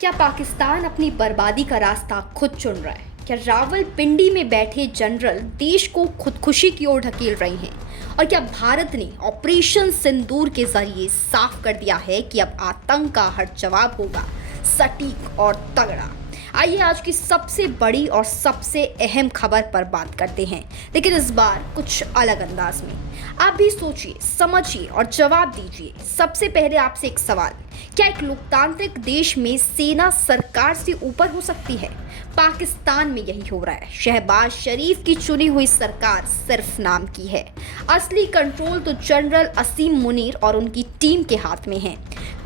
क्या पाकिस्तान अपनी बर्बादी का रास्ता खुद चुन रहा है? क्या रावलपिंडी में बैठे जनरल देश को खुदकुशी की ओर ढकेल रहे हैं? और क्या भारत ने ऑपरेशन सिंदूर के जरिए साफ कर दिया है कि अब आतंक का हर जवाब होगा सटीक और तगड़ा? आइए आज की सबसे बड़ी और सबसे अहम खबर पर बात करते हैं, लेकिन इस बार कुछ अलग अंदाज में। आप भी सोचिए, समझिए और जवाब दीजिए। सबसे पहले आपसे एक सवाल, क्या एक लोकतांत्रिक देश में सेना सरकार से ऊपर हो सकती है? पाकिस्तान में यही हो रहा है। शहबाज शरीफ की चुनी हुई सरकार सिर्फ नाम की है। असली कंट्रोल तो जनरल असीम मुनीर और उनकी टीम के हाथ में है।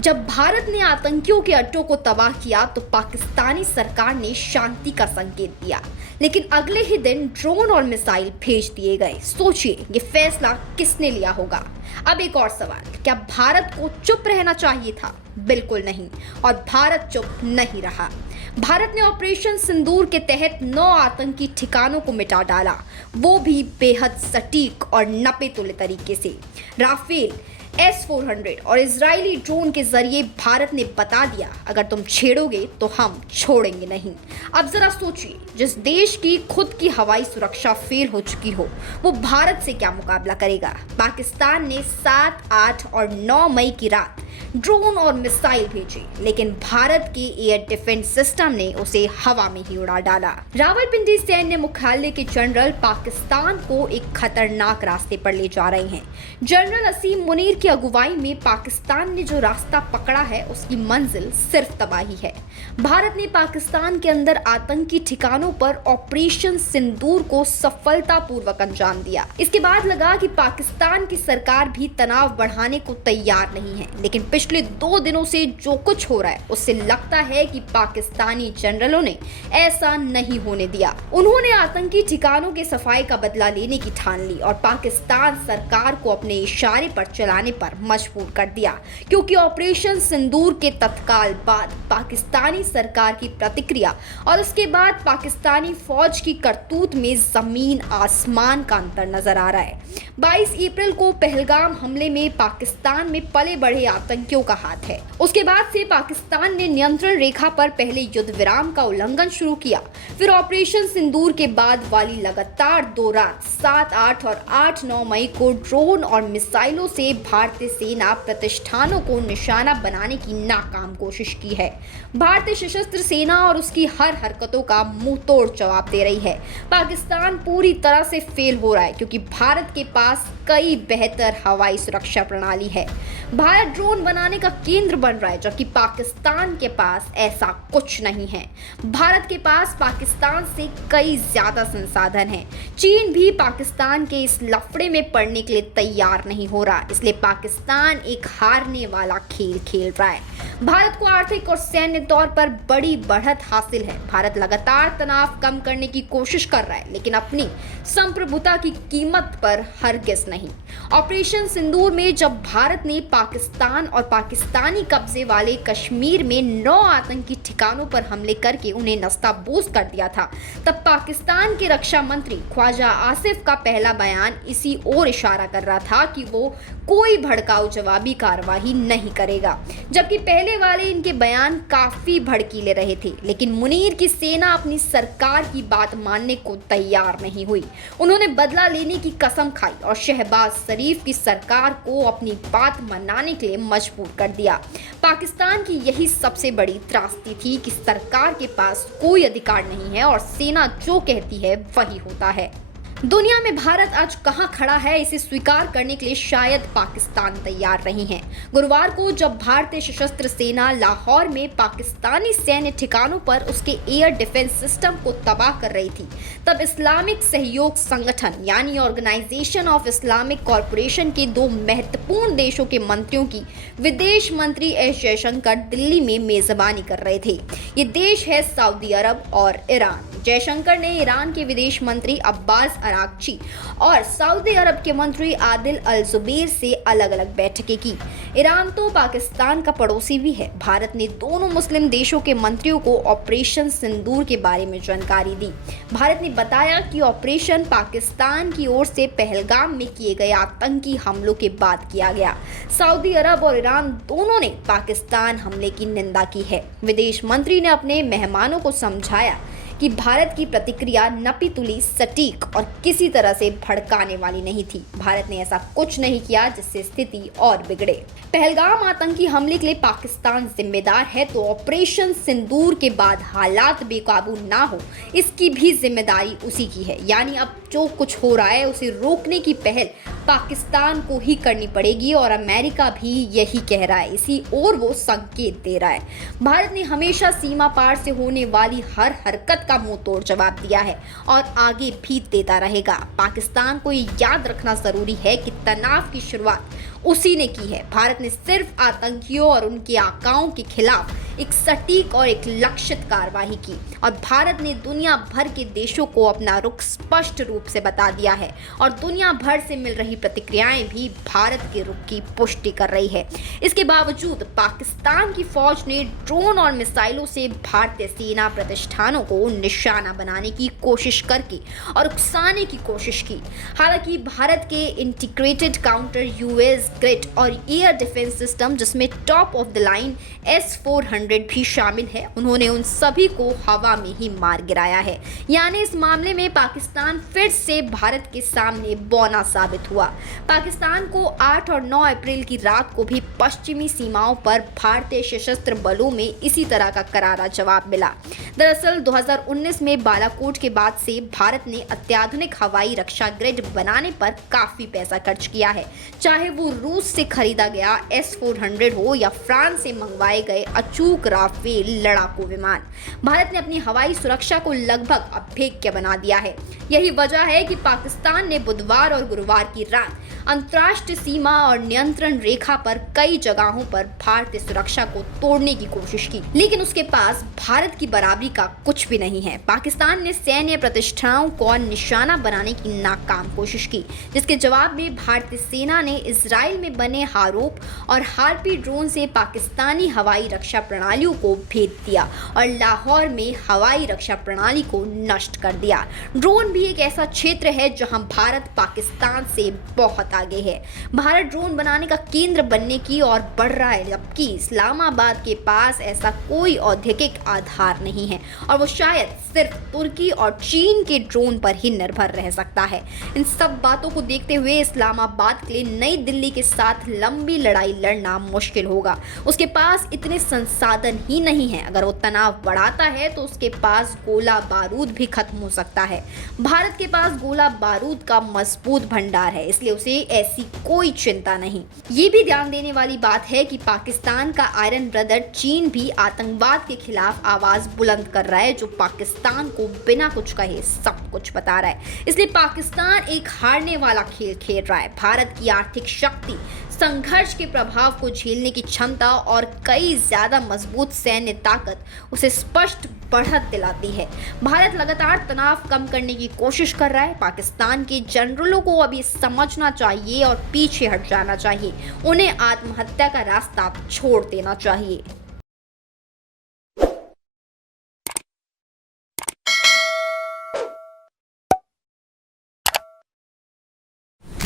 जब भारत ने आतंकियों के अड्डों को तबाह किया तो पाकिस्तानी सरकार ने शांति का संकेत दिया, लेकिन अगले ही दिन ड्रोन और मिसाइल भेज दिए गए। सोचिए, ये फैसला किसने लिया होगा? अब एक और सवाल, क्या भारत को चुप रहना चाहिए था? बिल्कुल नहीं, और भारत चुप नहीं रहा। भारत ने ऑपरेशन सिंदूर के तहत 9 आतंकी ठिकानों को मिटा डाला, वो भी बेहद सटीक और नपे तुले तरीके से। राफेल, S-400 और इजरायली ड्रोन के जरिए भारत ने बता दिया, अगर तुम छेड़ोगे तो हम छोड़ेंगे नहीं। अब जरा सोचिए, जिस देश की खुद की हवाई सुरक्षा फेल हो चुकी हो, वो भारत से क्या मुकाबला करेगा? पाकिस्तान ने 7, 8 और 9 मई की रात ड्रोन और मिसाइल भेजे, लेकिन भारत के एयर डिफेंस सिस्टम ने उसे हवा में ही उड़ा डाला। रावलपिंडी सैन्य मुख्यालय के जनरल पाकिस्तान को एक खतरनाक रास्ते पर ले जा रहे हैं। जनरल असीम मुनीर की अगुवाई में पाकिस्तान ने जो रास्ता पकड़ा है, उसकी मंजिल सिर्फ तबाही है। भारत ने पाकिस्तान के अंदर आतंकी ठिकानों पर ऑपरेशन सिंदूर को सफलतापूर्वक अंजाम दिया। इसके बाद लगा कि पाकिस्तान की सरकार भी तनाव बढ़ाने को तैयार नहीं है, लेकिन पिछले 2 दिनों से जो कुछ हो रहा है, उससे लगता है कि पाकिस्तानी जनरलों ने ऐसा नहीं होने दिया। उन्होंने आतंकी ठिकानों के सफाई का बदला लेने की ठान ली और पाकिस्तान सरकार को अपने इशारे पर चलाने पर मजबूर कर दिया, क्योंकि ऑपरेशन सिंदूर के तत्काल बाद पाकिस्तानी सरकार की प्रतिक्रिया और उसके बाद पाकिस्तानी फौज की करतूत में जमीन आसमान का अंतर नजर आ रहा है। 22 अप्रैल को पहलगाम हमले में पाकिस्तान में पले बढ़े आतंकियों का हाथ है। उसके बाद से पाकिस्तान ने नियंत्रण रेखा पर पहले युद्ध विराम का उल्लंघन शुरू किया, फिर ऑपरेशन सिंदूर के बाद वाली लगातार 2 रात 7, 8 और 8-9 मई को ड्रोन और मिसाइलों से भारतीय सेना प्रतिष्ठानों को निशाना बनाने की नाकाम कोशिश की है। भारतीय सशस्त्र सेना और उसकी हर हरकतों का मुंह तोड़ जवाब दे रही है। पाकिस्तान पूरी तरह से फेल हो रहा है, क्योंकि भारत के पास कई बेहतर हवाई सुरक्षा प्रणाली है। भारत ड्रोन बनाने का केंद्र बन रहा है, जबकि पाकिस्तान के पास ऐसा कुछ नहीं है। भारत के पास पाकिस्तान से कई ज्यादा संसाधन हैं। चीन भी पाकिस्तान के इस लफड़े में पड़ने के लिए तैयार नहीं हो रहा, इसलिए पाकिस्तान एक हारने वाला खेल खेल रहा है। भारत को आर्थिक और सैन्य तौर पर बड़ी बढ़त हासिल है। भारत लगातार तनाव कम करने की कोशिश कर रहा है, लेकिन अपनी संप्रभुता की कीमत पर हरगिज नहीं। ऑपरेशन सिंदूर में जब भारत ने पाकिस्तान और पाकिस्तानी कब्जे वाले कश्मीर में 9 आतंकी ठिकानों पर हमले करके उन्हें नस्ताबूज कर दिया था, तब पाकिस्तान के रक्षा मंत्री ख्वाजा आसिफ का पहला बयान इसी ओर इशारा कर रहा था कि वो कोई भड़काऊ जवाबी कार्रवाई नहीं करेगा, जबकि पहले वाले इनके बयान काफी भड़कीले रहे थे। लेकिन मुनीर की सेना अपनी सरकार की बात मानने को तैयार नहीं हुई। उन्होंने बदला लेने की कसम खाई और शहबाज शरीफ की सरकार को अपनी बात मनाने के लिए मजबूर कर दिया। पाकिस्तान की यही सबसे बड़ी त्रासदी थी कि सरकार के पास कोई अधिकार नहीं है और सेना जो कहती है वही होता है। दुनिया में भारत आज कहां खड़ा है, इसे स्वीकार करने के लिए शायद पाकिस्तान तैयार नहीं है। गुरुवार को जब भारतीय सशस्त्र सेना लाहौर में पाकिस्तानी सैन्य ठिकानों पर उसके एयर डिफेंस सिस्टम को तबाह कर रही थी, तब इस्लामिक सहयोग संगठन यानी ऑर्गेनाइजेशन ऑफ इस्लामिक कॉरपोरेशन के 2 महत्वपूर्ण देशों के मंत्रियों की विदेश मंत्री एस जयशंकर दिल्ली में मेजबानी कर रहे थे। ये देश है सऊदी अरब और ईरान। जयशंकर ने ईरान के विदेश मंत्री अब्बास अरागची और सऊदी अरब के मंत्री आदिल अल जुबैर से अलग अलग बैठकें की। ईरान तो पाकिस्तान का पड़ोसी भी है। भारत ने दोनों मुस्लिम देशों के मंत्रियों को ऑपरेशन सिंदूर के बारे में जानकारी दी। भारत ने बताया कि ऑपरेशन पाकिस्तान की ओर से पहलगाम में किए गए आतंकी हमलों के बाद किया गया। सऊदी अरब और ईरान दोनों ने पाकिस्तान हमले की निंदा की है। विदेश मंत्री ने अपने मेहमानों को समझाया कि भारत की प्रतिक्रिया नपी तुली, सटीक और किसी तरह से भड़काने वाली नहीं थी। भारत ने ऐसा कुछ नहीं किया जिससे स्थिति और बिगड़े। पहलगाम आतंकी हमले के लिए पाकिस्तान जिम्मेदार है तो ऑपरेशन सिंदूर के बाद हालात बेकाबू ना हो, इसकी भी जिम्मेदारी उसी की है। यानी अब जो कुछ हो रहा है उसे रोकने की पहल पाकिस्तान को ही करनी पड़ेगी और अमेरिका भी यही कह रहा है, इसी ओर वो संकेत दे रहा है। भारत ने हमेशा सीमा पार से होने वाली हर हरकत का मुंह तोड़ जवाब दिया है और आगे भी देता रहेगा। पाकिस्तान को ये याद रखना जरूरी है कि तनाव की शुरुआत उसी ने की है। भारत ने सिर्फ आतंकियों और उनके आकाओं के खिलाफ एक सटीक और एक लक्षित कार्रवाई की और भारत ने दुनिया भर के देशों को अपना रुख स्पष्ट रूप से बता दिया है और दुनिया भर से मिल रही प्रतिक्रियाएं भी भारत के रुख की पुष्टि कर रही है। इसके बावजूद पाकिस्तान की फौज ने ड्रोन और मिसाइलों से भारतीय सेना प्रतिष्ठानों को निशाना बनाने की कोशिश करके और उकसाने की कोशिश की। हालांकि भारत के इंटीग्रेटेड काउंटर यूएस ग्रिड और एयर डिफेंस सिस्टम, जिसमें top of the line S-400 भी शामिल है, उन्होंने उन सभी को हवा में ही मार गिराया है। यानी इस मामले में पाकिस्तान फिर से भारत के सामने बौना साबित हुआ। पाकिस्तान को 8 और 9 अप्रैल की रात को भी पश्चिमी सीमाओं पर भारतीय सशस्त्र बलों में इसी तरह का करारा जवाब मिला। दरअसल 2019 में बालाकोट के बाद से भारत ने अत्याधुनिक हवाई रक्षा ग्रिड बनाने पर काफी पैसा खर्च किया है, चाहे वो रूस से खरीदा गया S-400 हो या फ्रांस से मंगवाए गए अचूक राफेल लड़ाकू विमान। भारत ने अपनी हवाई सुरक्षा को लगभग अभेद्य बना दिया है। यही वजह है कि पाकिस्तान ने बुधवार और गुरुवार की रात अंतर्राष्ट्रीय सीमा और नियंत्रण रेखा पर कई जगहों पर भारतीय सुरक्षा को तोड़ने की कोशिश की, लेकिन उसके पास भारत की बराबरी का कुछ भी नहीं है। पाकिस्तान ने सैन्य प्रतिष्ठानों को निशाना बनाने की नाकाम कोशिश की, जिसके जवाब में भारतीय सेना ने इजराइल में बने हारूप और हार्पी ड्रोन से पाकिस्तानी हवाई रक्षा प्रणालियों को भेद दिया और लाहौर में हवाई रक्षा प्रणाली को नष्ट कर दिया। ड्रोन भी एक ऐसा क्षेत्र है जहां भारत पाकिस्तान से बहुत आगे है। भारत ड्रोन बनाने का केंद्र बनने की ओर बढ़ रहा है, जबकि इस्लामाबाद के पास ऐसा कोई औद्योगिक आधार नहीं है और वो शायद सिर्फ तुर्की और चीन के ड्रोन पर ही निर्भर रह सकता है। इन सब बातों को देखते हुए इस्लामाबाद के लिए नई दिल्ली के साथ लंबी लड़ाई लड़ना मुश्किल होगा। उसके पास इतने संसाधन ही नहीं है। अगर वो तनाव बढ़ाता है तो उसके पास गोला बारूद भी खत्म हो सकता है। भारत के पास गोला बारूद का मजबूत भंडार है, इसलिए उसे ऐसी कोई चिंता नहीं। ये भी ध्यान देने वाली बात है कि पाकिस्तान का आयरन ब्रदर चीन भी आतंकवाद के खिलाफ आवाज बुलंद कर रहा है, जो पाकिस्तान को बिना कुछ कहे सब कुछ बता रहा है। इसलिए पाकिस्तान एक हारने वाला खेल खेल रहा है। भारत की आर्थिक शक्ति, संघर्ष के प्रभाव को झेलने की क्षमता और कई ज्यादा मजबूत सैन्य ताकत उसे स्पष्ट बढ़त दिलाती है। भारत लगातार तनाव कम करने की कोशिश कर रहा है। पाकिस्तान के जनरलों को अब ये समझना चाहिए और पीछे हट जाना चाहिए। उन्हें आत्महत्या का रास्ता छोड़ देना चाहिए।